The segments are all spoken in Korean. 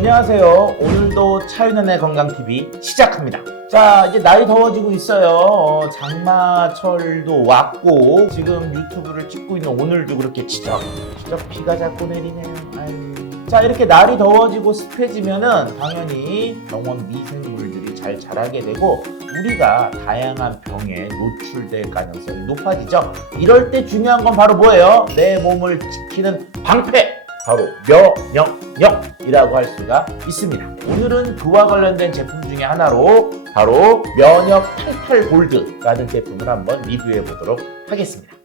안녕하세요. 오늘도 차윤현의 건강TV 시작합니다. 자, 이제 날이 더워지고 있어요. 장마철도 왔고 지금 유튜브를 찍고 있는 오늘도 그렇게 지적 비가 자꾸 내리네요. 아유. 자, 이렇게 날이 더워지고 습해지면은 당연히 병원 미생물들이 잘 자라게 되고 우리가 다양한 병에 노출될 가능성이 높아지죠. 이럴 때 중요한 건 바로 뭐예요? 내 몸을 지키는 방패! 바로 면역력이라고 할 수가 있습니다. 오늘은 그와 관련된 제품 중에 하나로 바로 면역 88 골드라는 제품을 한번 리뷰해 보도록 하겠습니다.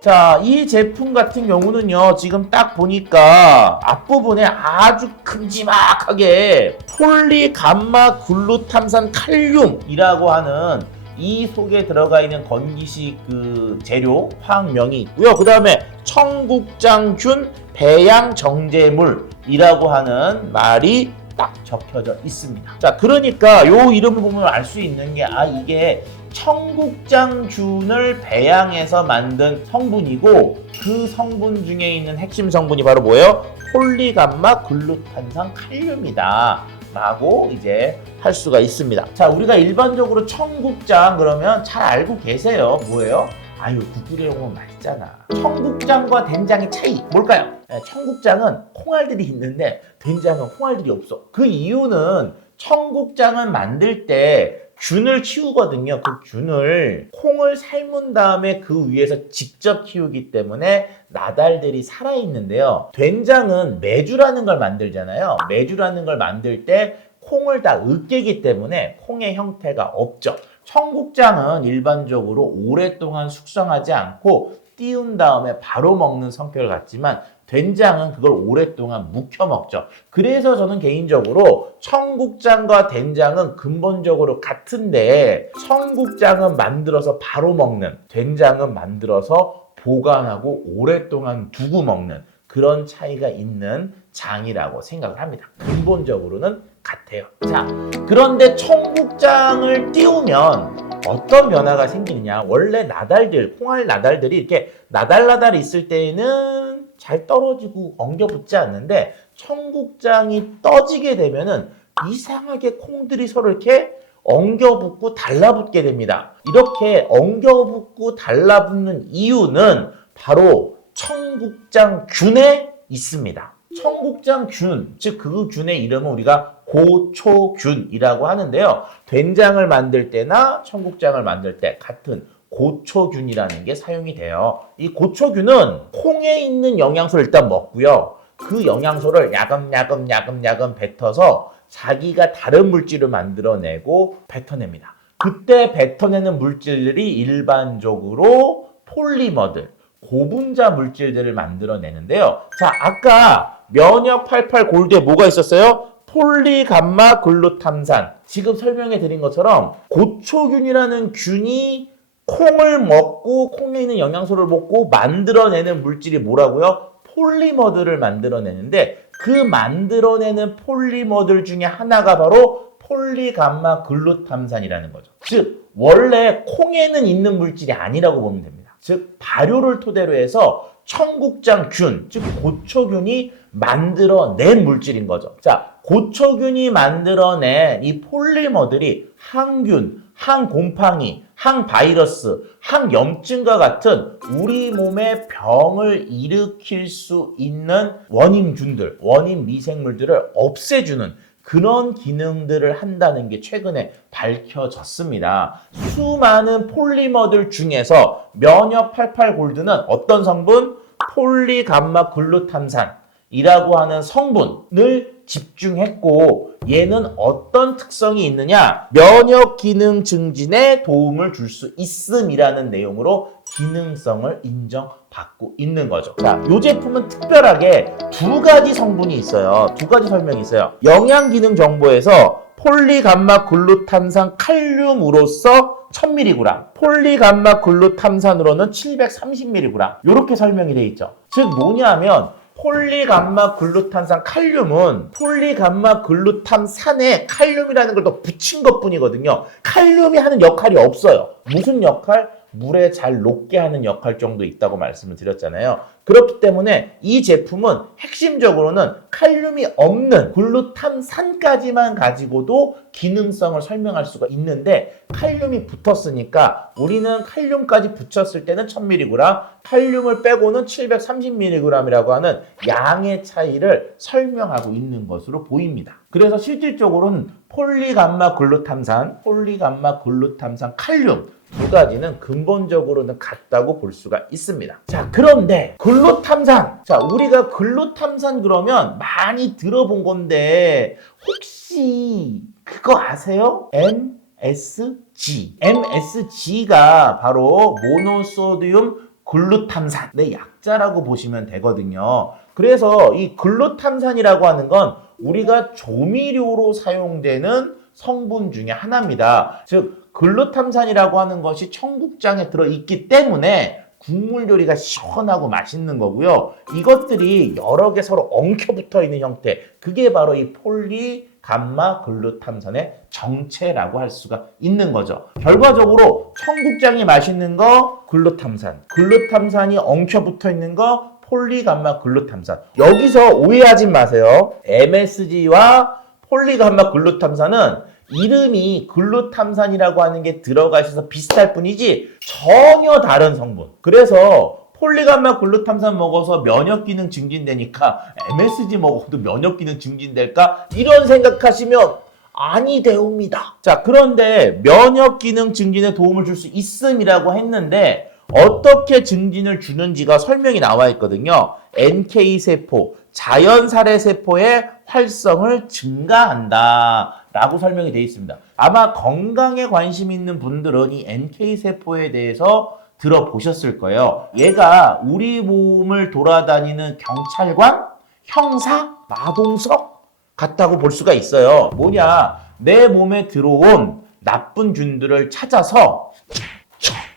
자, 이 제품 같은 경우는요, 지금 딱 보니까 앞부분에 아주 큼지막하게 폴리감마 글루탐산 칼륨이라고 하는 이 속에 들어가 있는 건기식 그 재료 화학명이 있고요. 그 다음에 청국장균 배양 정제물이라고 하는 말이 딱 적혀져 있습니다. 자, 그러니까 요 이름을 보면 알 수 있는 게 이게 청국장균을 배양해서 만든 성분이고 그 성분 중에 있는 핵심 성분이 바로 뭐예요? 폴리감마 글루탄산 칼륨이다. 라고 이제 할 수가 있습니다. 자, 우리가 일반적으로 청국장 그러면 잘 알고 계세요. 뭐예요? 아유, 국끓여 먹으면 맛있잖아. 청국장과 된장의 차이 뭘까요? 청국장은 콩알들이 있는데 된장은 홍알들이 없어. 그 이유는 청국장을 만들 때 균을 키우거든요. 그 균을 콩을 삶은 다음에 그 위에서 직접 키우기 때문에 나달들이 살아있는데요. 된장은 메주라는 걸 만들잖아요. 메주라는 걸 만들 때 콩을 다 으깨기 때문에 콩의 형태가 없죠. 청국장은 일반적으로 오랫동안 숙성하지 않고 띄운 다음에 바로 먹는 성격을 갖지만 된장은 그걸 오랫동안 묵혀 먹죠. 그래서 저는 개인적으로 청국장과 된장은 근본적으로 같은데 청국장은 만들어서 바로 먹는, 된장은 만들어서 보관하고 오랫동안 두고 먹는 그런 차이가 있는 장이라고 생각을 합니다. 근본적으로는 같아요. 자, 그런데 청국장을 띄우면 어떤 변화가 생기느냐. 원래 나달들, 콩알 나달들이 이렇게 나달나달 있을 때에는 잘 떨어지고 엉겨붙지 않는데 청국장이 떠지게 되면은 이상하게 콩들이 서로 이렇게 엉겨붙고 달라붙게 됩니다. 이렇게 엉겨붙고 달라붙는 이유는 바로 청국장균에 있습니다. 청국장균, 즉 그 균의 이름은 우리가 고초균이라고 하는데요. 된장을 만들 때나 청국장을 만들 때 같은 고초균이라는 게 사용이 돼요. 이 고초균은 콩에 있는 영양소를 일단 먹고요. 그 영양소를 야금야금 뱉어서 자기가 다른 물질을 만들어내고 뱉어냅니다. 그때 뱉어내는 물질들이 일반적으로 폴리머들, 고분자 물질들을 만들어내는데요. 자, 아까 면역 88 골드에 뭐가 있었어요? 폴리감마 글루탐산. 지금 설명해 드린 것처럼 고초균이라는 균이 콩을 먹고 콩에 있는 영양소를 먹고 만들어내는 물질이 뭐라고요? 폴리머들을 만들어내는데 그 만들어내는 폴리머들 중에 하나가 바로 폴리감마 글루탐산이라는 거죠. 즉 원래 콩에는 있는 물질이 아니라고 보면 됩니다. 즉 발효를 토대로 해서 청국장균, 즉 고초균이 만들어낸 물질인 거죠. 자, 고초균이 만들어낸 이 폴리머들이 항균, 항곰팡이, 항바이러스, 항염증과 같은 우리 몸의 병을 일으킬 수 있는 원인균들, 원인 미생물들을 없애주는 그런 기능들을 한다는 게 최근에 밝혀졌습니다. 수많은 폴리머들 중에서 면역 88 골드는 어떤 성분? 폴리감마 글루탐산이라고 하는 성분을 집중했고 얘는 어떤 특성이 있느냐? 면역 기능 증진에 도움을 줄 수 있음이라는 내용으로 기능성을 인정받고 있는 거죠. 자, 이 제품은 특별하게 두 가지 성분이 있어요. 두 가지 설명이 있어요. 영양기능정보에서 폴리감마 글루탐산 칼륨으로서 1000mg, 폴리감마 글루탐산으로는 730mg 이렇게 설명이 돼 있죠. 즉 뭐냐면 폴리감마 글루탄산 칼륨은 폴리감마 글루탐산에 칼륨이라는 걸 더 붙인 것 뿐이거든요. 칼륨이 하는 역할이 없어요. 무슨 역할? 물에 잘 녹게 하는 역할 정도 있다고 말씀을 드렸잖아요. 그렇기 때문에 이 제품은 핵심적으로는 칼륨이 없는 글루탐산까지만 가지고도 기능성을 설명할 수가 있는데, 칼륨이 붙었으니까 우리는 칼륨까지 붙였을 때는 1000mg, 칼륨을 빼고는 730mg이라고 하는 양의 차이를 설명하고 있는 것으로 보입니다. 그래서 실질적으로는 폴리감마 글루탐산, 폴리감마 글루탐산 칼륨 두 가지는 근본적으로는 같다고 볼 수가 있습니다. 자, 그런데 글루탐산. 자, 우리가 글루탐산 그러면 많이 들어본 건데 혹시 그거 아세요? MSG. MSG가 바로 모노소디움 글루탐산의 약자라고 보시면 되거든요. 그래서 이 글루탐산이라고 하는 건 우리가 조미료로 사용되는 성분 중에 하나입니다. 즉 글루탐산이라고 하는 것이 청국장에 들어있기 때문에 국물 요리가 시원하고 맛있는 거고요. 이것들이 여러 개 서로 엉켜 붙어 있는 형태, 그게 바로 이 폴리감마 글루탐산의 정체라고 할 수가 있는 거죠. 결과적으로 청국장이 맛있는 거 글루탐산, 글루탐산이 엉켜 붙어 있는 거 폴리감마 글루탐산. 여기서 오해하지 마세요. MSG와 폴리감마 글루탐산은 이름이 글루탐산이라고 하는 게 들어가 있어서 비슷할 뿐이지 전혀 다른 성분. 그래서 폴리감마 글루탐산 먹어서 면역기능 증진되니까 MSG 먹어도 면역기능 증진될까? 이런 생각하시면 아니 되옵니다. 자, 그런데 면역기능 증진에 도움을 줄 수 있음이라고 했는데 어떻게 증진을 주는지가 설명이 나와 있거든요. NK세포, 자연살해세포의 활성을 증가한다 라고 설명이 되어 있습니다. 아마 건강에 관심 있는 분들은 이 NK세포에 대해서 들어보셨을 거예요. 얘가 우리 몸을 돌아다니는 경찰관, 형사, 마동석 같다고 볼 수가 있어요. 뭐냐, 내 몸에 들어온 나쁜 균들을 찾아서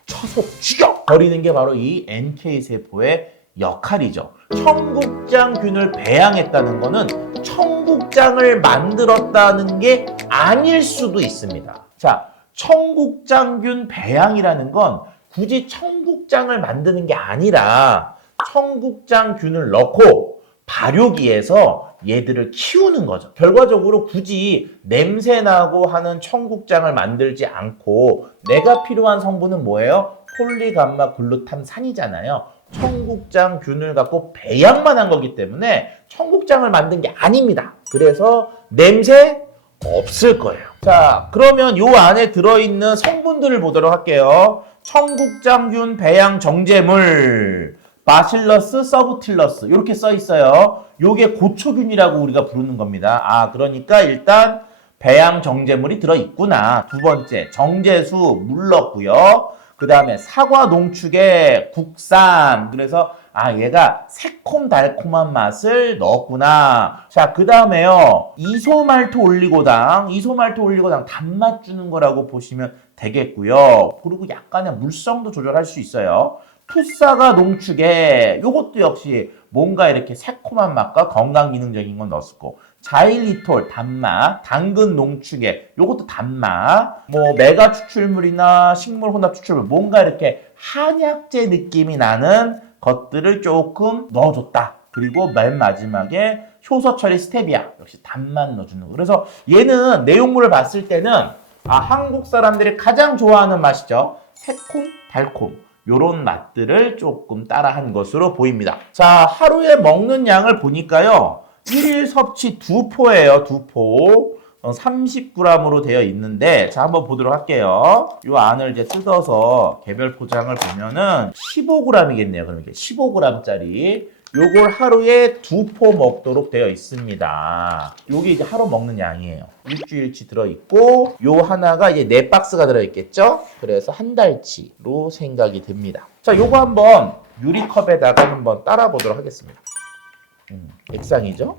쳐서 죽여버리는 게 바로 이 NK세포의 역할이죠. 청국장균을 배양했다는 거는 청국장을 만들었다는 게 아닐 수도 있습니다. 자, 청국장균 배양이라는 건 굳이 청국장을 만드는 게 아니라 청국장균을 넣고 발효기에서 얘들을 키우는 거죠. 결과적으로 굳이 냄새나고 하는 청국장을 만들지 않고 내가 필요한 성분은 뭐예요? 폴리감마 글루탐산이잖아요. 청국장균을 갖고 배양만 한 거기 때문에 청국장을 만든 게 아닙니다. 그래서 냄새 없을 거예요. 자, 그러면 요 안에 들어있는 성분들을 보도록 할게요. 청국장균 배양 정제물, 바실러스 서브틸러스 이렇게 써 있어요. 요게 고초균이라고 우리가 부르는 겁니다. 아, 그러니까 일단 배양 정제물이 들어있구나. 두 번째, 정제수 물 넣고요. 그 다음에 사과 농축에 국산. 그래서 얘가 새콤달콤한 맛을 넣었구나. 자, 그 다음에요. 이소말트 올리고당 단맛 주는 거라고 보시면 되겠고요. 그리고 약간의 물성도 조절할 수 있어요. 풋사과 농축에 요것도 역시 뭔가 이렇게 새콤한 맛과 건강기능적인 건 넣었을 거고, 자일리톨 단맛, 당근 농축에 요것도 단맛, 뭐 메가 추출물이나 식물 혼합 추출물, 뭔가 이렇게 한약재 느낌이 나는 것들을 조금 넣어줬다. 그리고 맨 마지막에 효소 처리 스테비아, 역시 단맛 넣어주는 거. 그래서 얘는 내용물을 봤을 때는 한국 사람들이 가장 좋아하는 맛이죠. 새콤, 달콤. 요런 맛들을 조금 따라한 것으로 보입니다. 자, 하루에 먹는 양을 보니까요. 1일 섭취 2포예요. 2포. 30g으로 되어 있는데, 자, 한번 보도록 할게요. 요 안을 이제 뜯어서 개별 포장을 보면은 15g이겠네요. 그럼 이게 15g짜리. 요걸 하루에 2포 먹도록 되어 있습니다. 요게 이제 하루 먹는 양이에요. 일주일치 들어있고, 요 하나가 이제 4박스가 들어있겠죠? 그래서 한 달치로 생각이 듭니다. 자, 요거 한번 유리컵에다가 한번 따라 보도록 하겠습니다. 액상이죠?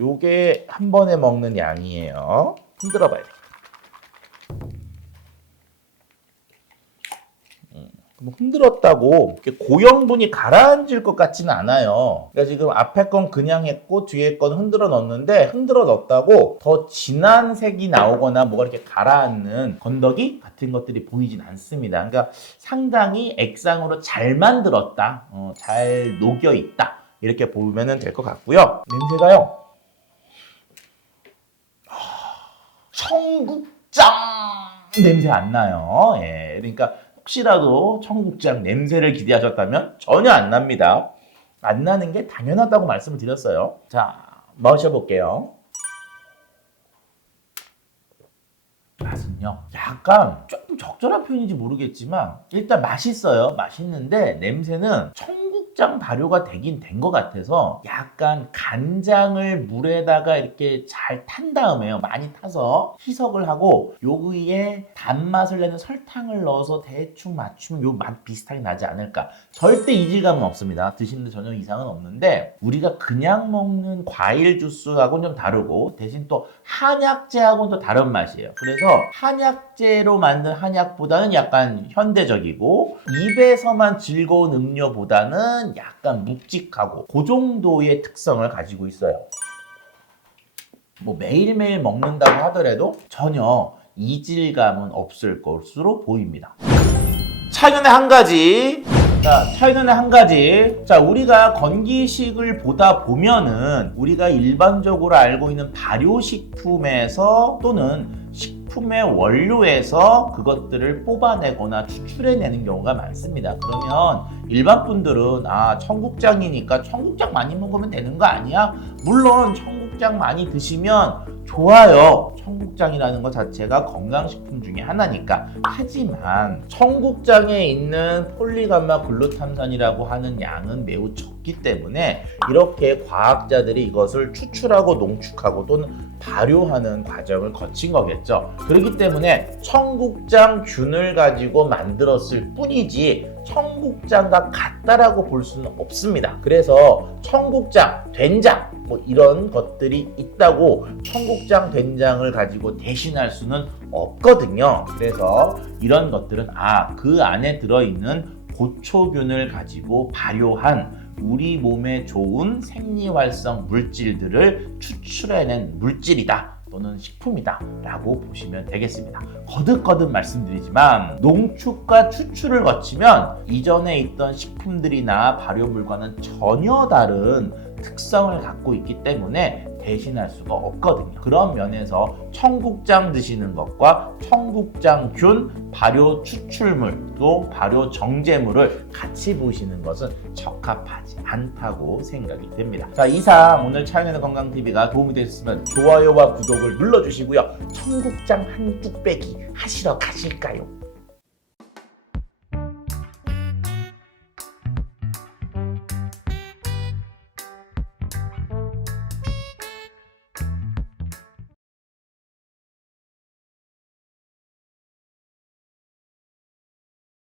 요게 한 번에 먹는 양이에요. 흔들어 봐야 돼. 흔들었다고 이렇게 고형분이 가라앉을 것 같지는 않아요. 그러니까 지금 앞에 건 그냥 했고 뒤에 건 흔들어 넣었는데 흔들어 넣었다고 더 진한 색이 나오거나 뭐가 이렇게 가라앉는 건더기 같은 것들이 보이진 않습니다. 그러니까 상당히 액상으로 잘 만들었다, 잘 녹여 있다 이렇게 보면 될 것 같고요. 냄새가요. 청국장 냄새 안 나요. 예, 그러니까 혹시라도 청국장 냄새를 기대하셨다면 전혀 안 납니다. 안 나는 게 당연하다고 말씀을 드렸어요. 자, 마셔볼게요. 맛은요, 약간 조금 적절한 표현인지 모르겠지만 일단 맛있어요. 맛있는데 냄새는 청국장 발효가 되긴 된 것 같아서 약간 간장을 물에다가 이렇게 잘 탄 다음에요. 많이 타서 희석을 하고 요 위에 단맛을 내는 설탕을 넣어서 대충 맞추면 요 맛 비슷하게 나지 않을까. 절대 이질감은 없습니다. 드시는데 전혀 이상은 없는데 우리가 그냥 먹는 과일 주스하고는 좀 다르고 대신 또 한약재하고는 또 다른 맛이에요. 그래서 한약재로 만든 한약보다는 약간 현대적이고 입에서만 즐거운 음료보다는 약간 묵직하고 그 정도의 특성을 가지고 있어요. 뭐 매일매일 먹는다고 하더라도 전혀 이질감은 없을 것으로 보입니다. 차이는 한 가지. 자, 차이는 한 가지. 자, 우리가 건기식을 보다 보면은 우리가 일반적으로 알고 있는 발효식품에서 또는 식품의 원료에서 그것들을 뽑아내거나 추출해내는 경우가 많습니다. 그러면 일반 분들은 청국장이니까 청국장 많이 먹으면 되는 거 아니야? 물론 청국장 많이 드시면 좋아요. 청국장이라는 것 자체가 건강식품 중에 하나니까. 하지만 청국장에 있는 폴리감마 글루탐산이라고 하는 양은 매우 적기 때문에 이렇게 과학자들이 이것을 추출하고 농축하고 또는 발효하는 과정을 거친 거겠죠. 그렇기 때문에 청국장균을 가지고 만들었을 뿐이지 청국장과 같다라고 볼 수는 없습니다. 그래서 청국장, 된장 뭐 이런 것들이 있다고 청국장, 된장을 가지고 대신할 수는 없거든요. 그래서 이런 것들은 그 안에 들어있는 고초균을 가지고 발효한 우리 몸에 좋은 생리활성 물질들을 추출해낸 물질이다 또는 식품이다 라고 보시면 되겠습니다. 거듭거듭 말씀드리지만 농축과 추출을 거치면 이전에 있던 식품들이나 발효물과는 전혀 다른 특성을 갖고 있기 때문에 대신할 수가 없거든요. 그런 면에서 청국장 드시는 것과 청국장균, 발효 추출물, 또 발효 정제물을 같이 보시는 것은 적합하지 않다고 생각이 됩니다. 자, 이상 오늘 차이나는 건강TV가 도움이 되셨으면 좋아요와 구독을 눌러주시고요. 청국장 한 뚝배기 하시러 가실까요?